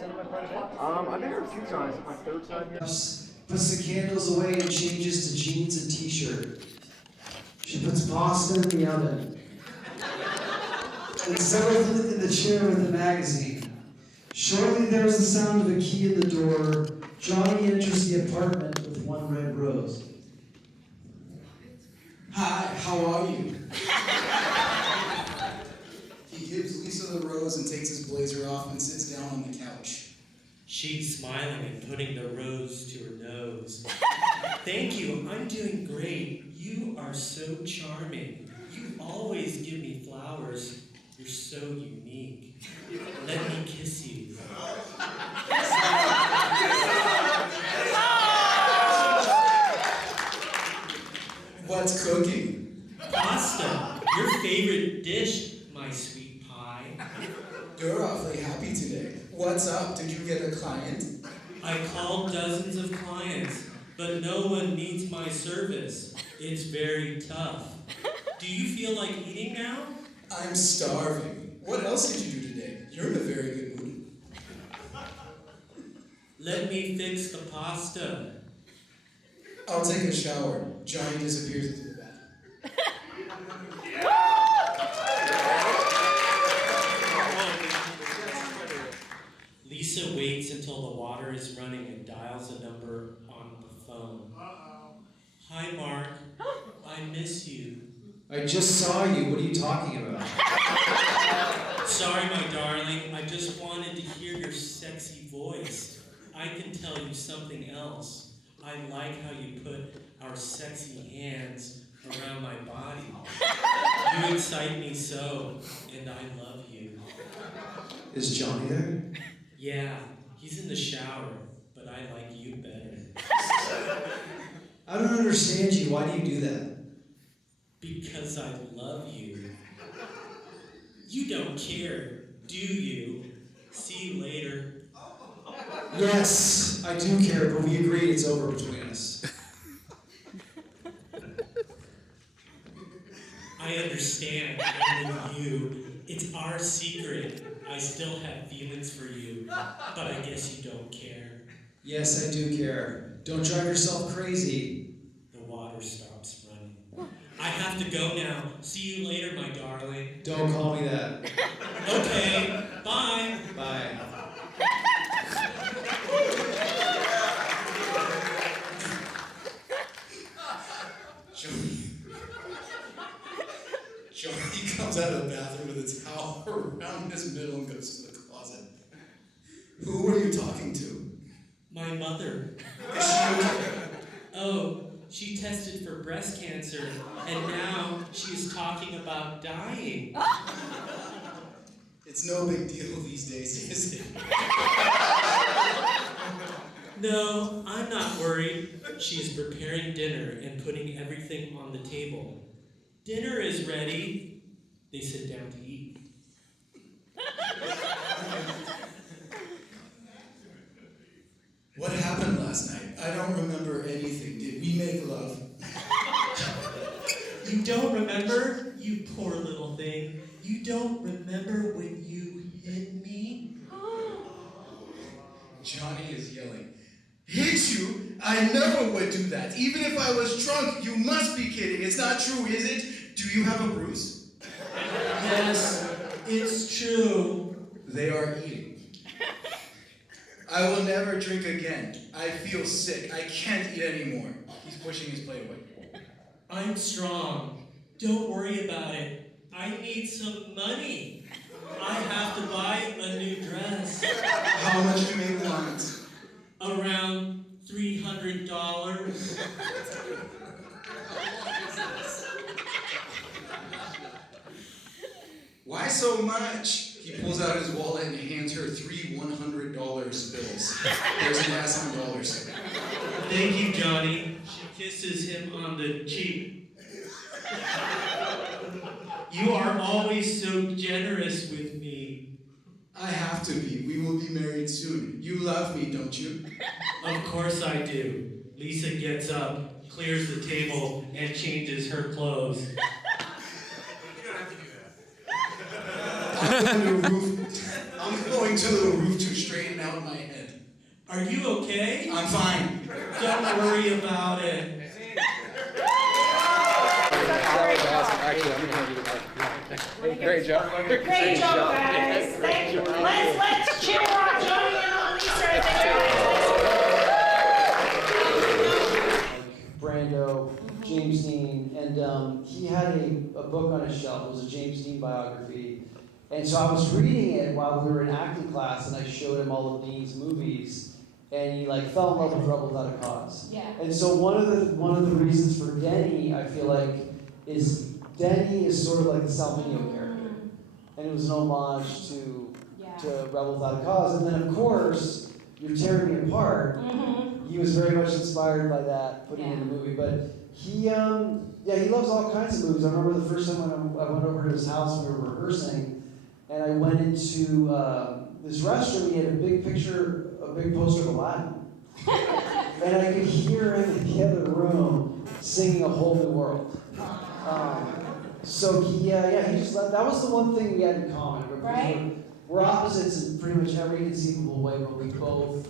cinema quite a bit? I've been here a few times. It's my third time here. Puts the candles away and changes to jeans and t-shirt. She puts pasta in the oven. And settles in the chair with the magazine. Shortly there is the sound of a key in the door. Johnny enters the apartment with one red rose. Hi, how are you? He gives Lisa the rose and takes his blazer off and sits down on the couch. She's smiling and putting the rose to her nose. Thank you, I'm doing great. You are so charming. You always give me flowers. You're so unique. Let me kiss you. What's cooking? Pasta, your favorite dish, my sweet pie. You're awfully happy today. What's up? Did you get a client? I called dozens of clients, but no one needs my service. It's very tough. Do you feel like eating now? I'm starving. What else did you do today? You're in a very good mood. Let me fix the pasta. I'll take a shower. Johnny disappears into the bath. Lisa waits until the water is running and dials a number on the phone. Hi, Mark. I miss you. I just saw you. What are you talking about? Sorry, my darling. I just wanted to hear your sexy voice. I can tell you something else. I like how you put our sexy hands around my body. You excite me so, and I love you. Is Johnny there? Yeah, he's in the shower, but I like you better. I don't understand you. Why do you do that? Because I love you. You don't care, do you? See you later. Yes, I do care, but we agreed it's over between us. I understand. I'm with you. It's our secret. I still have feelings for you, but I guess you don't care. Yes, I do care. Don't drive yourself crazy. The water stops running. I have to go now. See you later, my darling. Don't call me that. Okay, bye. Bye. Johnny comes out of the bathroom with a towel around his middle and goes to the closet. Who were you talking to? My mother. Is she okay? Oh, she tested for breast cancer, and now she's talking about dying. It's no big deal these days, is it? No, I'm not worried. She's preparing dinner and putting everything on the table. Dinner is ready. They sit down to eat. What happened last night? I don't remember anything. Did we make love? You don't remember? You poor little thing. You don't remember when you hit me? Johnny is yelling. Hit you? I never would do that. Even if I was drunk, you must be kidding. It's not true, is it? Do you have a bruise? Yes, it's true. They are eating. I will never drink again. I feel sick. I can't eat anymore. He's pushing his plate away. I'm strong. Don't worry about it. I need some money. I have to buy a new dress. How much do you want? Around $300. Why so much? He pulls out his wallet and hands her three $100 bills. There's an ass on dollars. Thank you, Johnny. She kisses him on the cheek. You are always so generous with me. I have to be. We will be married soon. You love me, don't you? Of course I do. Lisa gets up, clears the table, and changes her clothes. I'm going to the roof to straighten out my head. Are you okay? I'm fine. Don't worry about it. Actually, I'm gonna do that. Great job. Great job, guys. Thank you. Let's cheer on Johnny and on Lisa. Brando, James Dean, and he had a book on his shelf. It was a James Dean biography. And so I was reading it while we were in acting class, and I showed him all of Dean's movies, and he like fell in love with Rebel Without a Cause. Yeah. And so one of the reasons for Denny, I feel like, is Denny is sort of like the Salvino character, and it was an homage to Rebel Without a Cause. And then of course, You're Tearing Me Apart. He was very much inspired by that, putting it in the movie. But he loves all kinds of movies. I remember the first time when I went over to his house and we were rehearsing, and I went into this restroom. He had a big poster of Aladdin. And I could hear him in the other room singing A Whole New World. So he just that was the one thing we had in common. Right. We're opposites in pretty much every conceivable way, but we both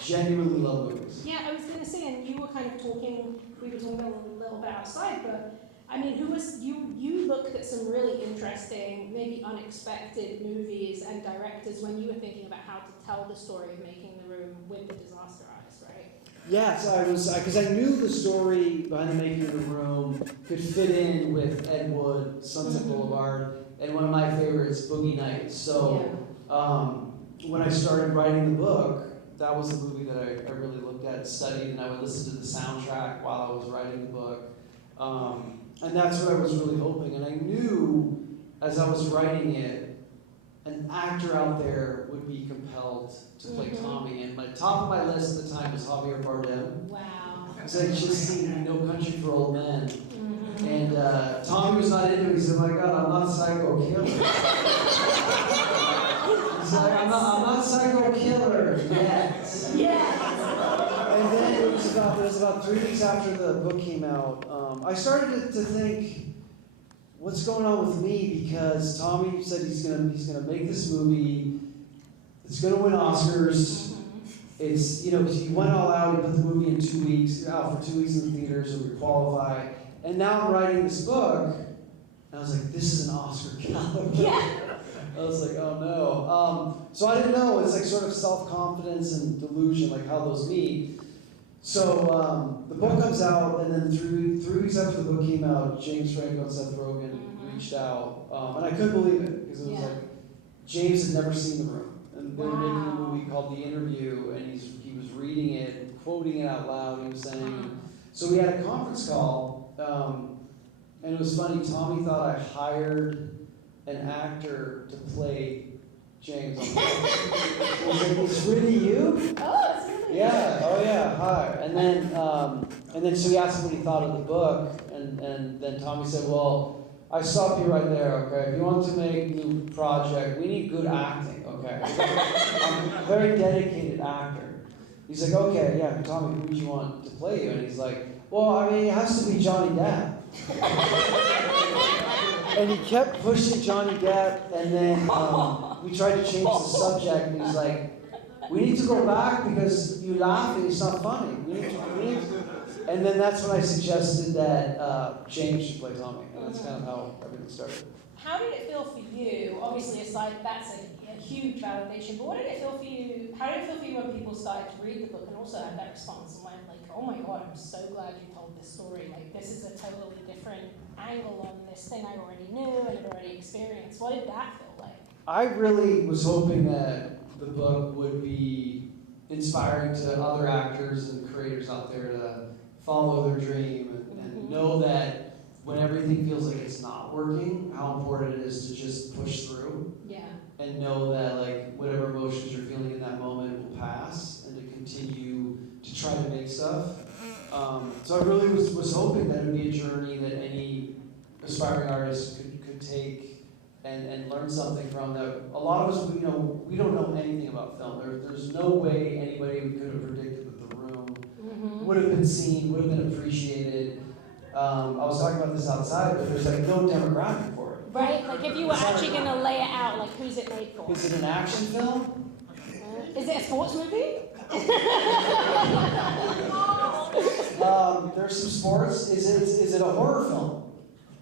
genuinely love movies. Yeah, I was going to say, and you were kind of talking, we were talking a little bit outside, but I mean, you looked at some really interesting, maybe unexpected movies and directors when you were thinking about how to tell the story of Making the Room with the Disaster Artist, right? Yes, because I knew the story behind the Making of the Room could fit in with Ed Wood, Sunset Boulevard, and one of my favorites, Boogie Nights. So when I started writing the book, that was the movie that I really looked at and studied, and I would listen to the soundtrack while I was writing the book. And that's what I was really hoping. And I knew, as I was writing it, an actor out there would be compelled to play Tommy. And my top of my list at the time was Javier Bardem. Wow. Because I just seen No Country for Old Men. And Tommy was not into it. He said, "My God, I'm not Psycho Killer." He's like, I'm not Psycho Killer yet. Yeah. And then it was about 3 weeks after the book came out, I started to think, what's going on with me? Because Tommy said he's gonna make this movie. It's gonna win Oscars. It's he went all out. He put the movie in 2 weeks, out for 2 weeks in the theaters, and we qualify. And now I'm writing this book, and I was like, this is an Oscar caliber. Yeah. I was like, oh no. So I didn't know. It's like sort of self-confidence and delusion, like how those meet. So the book comes out, and then 3 weeks after the book came out, James Franco and Seth Rogen reached out, and I couldn't believe it because it was like James had never seen The Room, and they were making a movie called The Interview, and he was reading it, and quoting it out loud. He was saying, so we had a conference call, and it was funny. Tommy thought I hired an actor to play James. He was like, "It's really you?" Oh, it's really Yeah. Oh yeah. Hi. And then so he asked him what he thought of the book, and then Tommy said, "Well, I stop you right there. Okay. If you want to make a new project, we need good acting. Okay. I'm a very dedicated actor." He's like, "Okay, yeah, Tommy, who would you want to play you?" And he's like, "Well, I mean, it has to be Johnny Depp." And he kept pushing Johnny Depp, and then we tried to change the subject, and he's like, "We need to go back because you laugh and it's not funny. We need to. And then that's when I suggested that James should play Tommy, and that's kind of how everything started. How did it feel for you? Obviously, aside that's a huge validation. But what did it feel for you? How did it feel for you when people started to read the book and also had that response and went like, "Oh my God, I'm so glad you told this story. Like this is a totally different angle on this thing I already knew and had already experienced." What did that feel like? I really was hoping that the book would be inspiring to other actors and creators out there to follow their dream and know that when everything feels like it's not working, how important it is to just push through. Yeah. And know that like whatever emotions you're feeling in that moment will pass, and to continue to try to make stuff. So I really was hoping that it would be a journey that any aspiring artist could take and learn something from. That a lot of us, we don't know anything about film. There's no way anybody could have predicted that The Room would have been seen, would have been appreciated. I was talking about this outside, but there's like no demographic for it. Right? Like if you were actually going to lay it out, like who's it made for? Is it an action film? it a sports movie? There's some sports. Is it a horror film?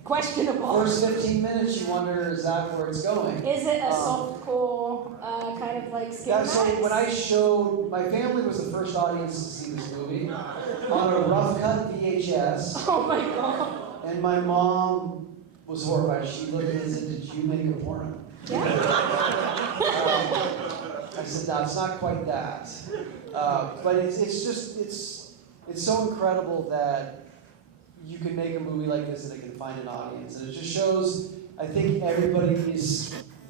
Questionable. First 15 minutes, you wonder, is that where it's going? Is it a softcore kind of like skin Yeah, so max? when I showed, my family was the first audience to see this movie on a rough cut VHS, Oh my god. and my mom was horrified. She looked at me and said, "Did you make a porno?" Yeah. I said, "No, it's not quite that." But it's so incredible that you can make a movie like this and it can find an audience, and it just shows. I think everybody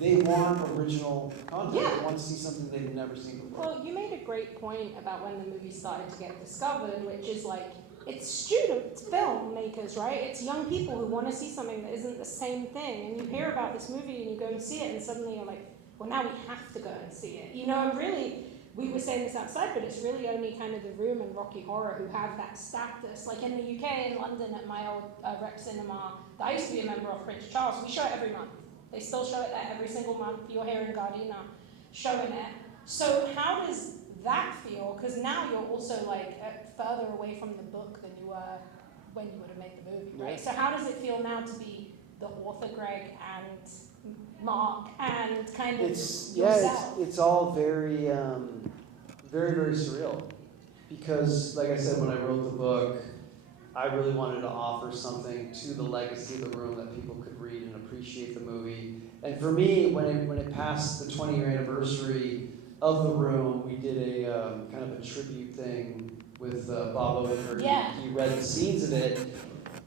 they want original content. Yeah. They want to see something they've never seen before. Well, you made a great point about when the movie started to get discovered, which is like, it's students, filmmakers, right? It's young people who want to see something that isn't the same thing. And you hear about this movie and you go and see it, and suddenly you're like, well, now we have to go and see it. You know, and really, we were saying this outside, but it's really only kind of The Room and Rocky Horror who have that status. Like in the UK, in London, at my old rec cinema, that I used to be a member of, Prince Charles, we show it every month. They still show it there every single month. You're here in Gardena showing it. So how does that feel? Because now you're also like further away from the book than you were when you would have made the movie, right? Yeah. So how does it feel now to be the author, Greg, and Mark, and kind of yourself? It's all very, very, very surreal. Because, like I said, when I wrote the book, I really wanted to offer something to the legacy of The Room that people could read and appreciate the movie. And for me, when it passed the 20-year anniversary of The Room, we did a kind of a tribute thing with Bob Odenkirk. Yeah. He read the scenes of it,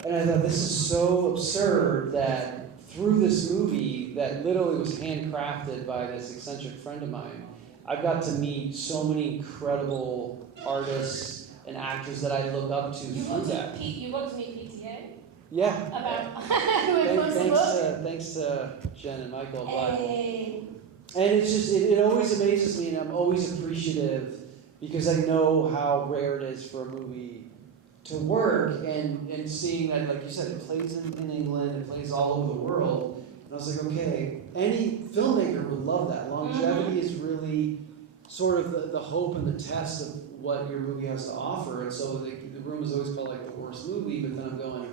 and I thought, this is so absurd that through this movie that literally was handcrafted by this eccentric friend of mine, I've got to meet so many incredible artists and actors that I look up to You through got that. to meet PTA Yeah. about who influenced the book. Thanks to Jen and Michael. Hey. And it's just, it always amazes me, and I'm always appreciative because I know how rare it is for a movie to work, and seeing that, like you said, it plays in England, it plays all over the world. And I was like, okay, any filmmaker would love that. Longevity is really sort of the hope and the test of what your movie has to offer. And so the Room is always called like the worst movie, but then I'm going,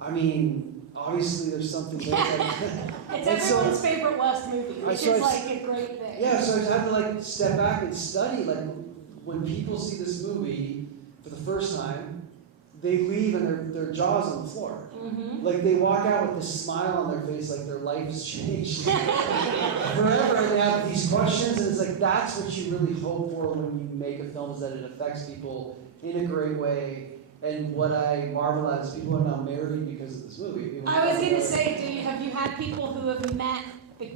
I mean, obviously there's something there. It's And so- everyone's favorite worst movie, which so is I- like a great thing. Yeah, so I had to like step back and study, like when people see this movie for the first time, they leave and their jaw's on the floor. Mm-hmm. Like they walk out with this smile on their face, like their life has changed forever. And they have these questions, and it's like that's what you really hope for when you make a film, is that it affects people in a great way. And what I marvel at is people are now married because of this movie. People I was going to say, have you had people who have met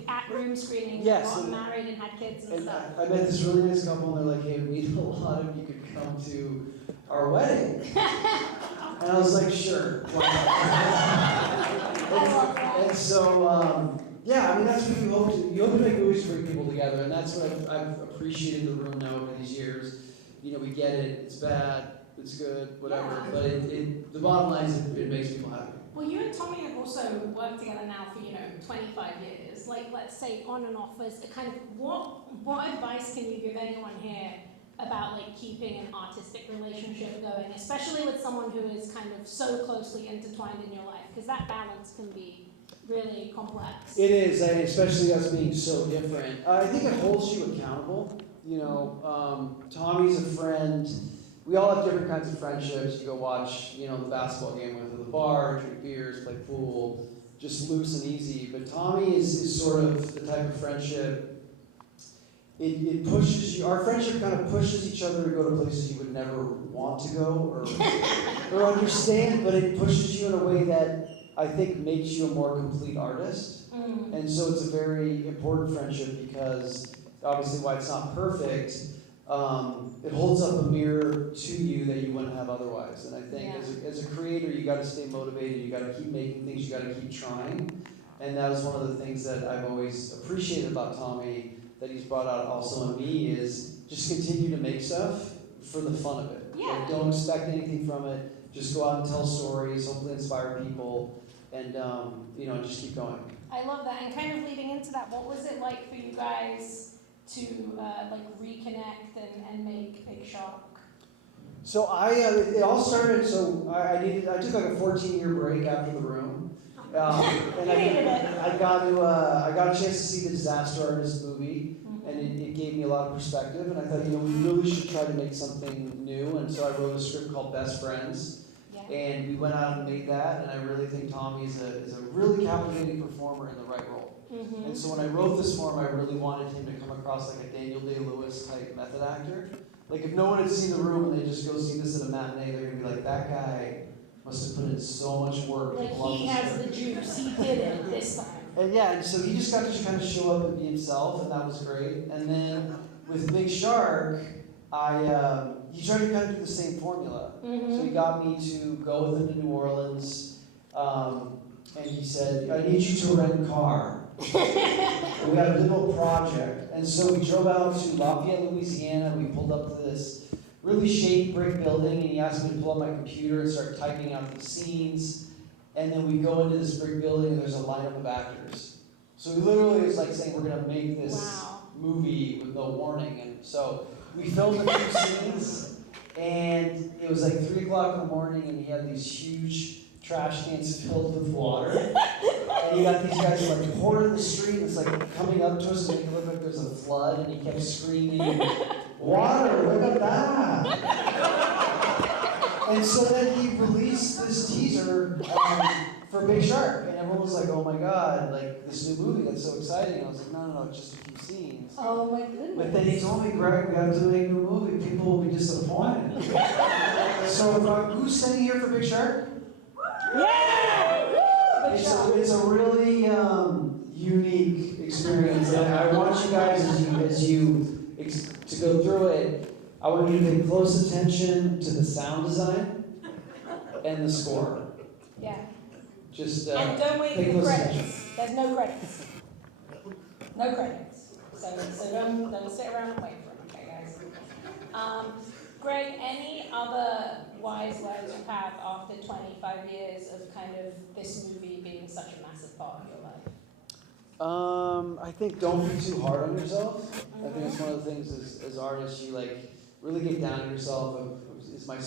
at room screenings, Yes, got and- married and had kids and And stuff? I met this really nice couple, and they're like, hey, we know a lot of you could come to our wedding. And I was like, sure. Why I love not? that. And so, yeah, I mean, that's what you hope to. You hope to make movies to bring people together, and that's what I've appreciated The Room now over these years. You know, we get it, it's bad, it's good, whatever, but the bottom line is it makes people happy. Well, you and Tommy have also worked together now for, 25 years. Like, let's say on and off, as a kind of, what advice can you give anyone here about like keeping an artistic relationship going, especially with someone who is kind of so closely intertwined in your life? Because that balance can be really complex. It is, and especially us being so different. I think it holds you accountable. Tommy's a friend. We all have different kinds of friendships. You go watch, the basketball game with at the bar, drink beers, play pool, just loose and easy. But Tommy is sort of the type of friendship. It pushes you. Our friendship kind of pushes each other to go to places you would never want to go or understand. But it pushes you in a way that I think makes you a more complete artist. Mm. And so it's a very important friendship because obviously while it's not perfect, it holds up a mirror to you that you wouldn't have otherwise. And I think as a creator, you got to stay motivated. You got to keep making things. You got to keep trying. And that was one of the things that I've always appreciated about Tommy, that he's brought out also in me, is just continue to make stuff for the fun of it. Yeah. Like, don't expect anything from it. Just go out and tell stories, hopefully inspire people, and just keep going. I love that. And kind of leading into that, what was it like for you guys to like reconnect and make Big Shark? So it all started. So I took like a 14-year break after The Room, and I got a chance to see the Disaster Artist movie, and it gave me a lot of perspective. And I thought, we really should try to make something new. And so I wrote a script called Best Friends, and we went out and made that. And I really think Tommy is a really captivating performer in the right role. And so when I wrote this for him, I really wanted him to come across like a Daniel Day-Lewis type method actor. Like if no one had seen The Room and they just go see this at a matinee, they're gonna be like, that guy must have put in so much work. Like he has the juice, he did it this time. And so he just got to kind of show up and be himself, and that was great. And then with Big Shark, he tried to kind of do the same formula. So he got me to go with him to New Orleans, and he said, I need you to rent a car. And we had a little project. And so we drove out to Lafayette, Louisiana. We pulled up to this really shady brick building, and he asked me to pull up my computer and start typing out the scenes. And then we go into this brick building, and there's a lineup of actors. So we literally, it's like saying we're going to make this movie with no warning. And so we filmed a few scenes, and it was like 3 o'clock in the morning, and he had these huge trash cans filled with water. And you got these guys like pouring in the street, and it's like coming up to us and make it look like there's a flood, and he kept screaming, water, look at that! And so then he released this teaser for Big Shark, and everyone was like, oh my god, like this new movie, that's so exciting. I was like, no, just a few scenes. Oh my goodness. But then he told me, Greg, we got to make a new movie, people will be disappointed. So who's sitting here for Big Shark? Yeah! It's a really unique experience, and I want you guys, to go through it, I want you to pay close attention to the sound design and the score. Yeah. Just And don't wait pay for the close credits. attention. There's no credits. No credits. So don't sit around and wait for them, okay, guys? Greg, any other wise words you have after 25 years of kind of this movie being such a massive part of your life? I think don't be too hard on yourself. I think it's one of the things as artists, you like really get down on yourself of, is my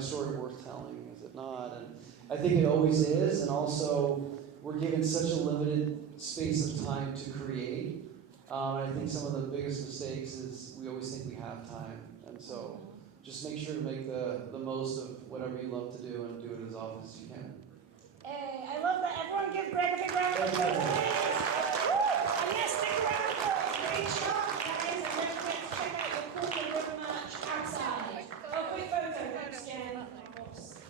story worth telling? Is it not? And I think it always is, and also we're given such a limited space of time to create. I think some of the biggest mistakes is we always think we have time, and so just make sure to make the most of whatever you love to do and do it as often as you can. Hey, I love that. Everyone give Greg a big round of applause. And yes, stick around for Big Shark, guys, and don't forget to check out your cool and river merch outside. Oh, quick photo, thanks, Jen. Of course.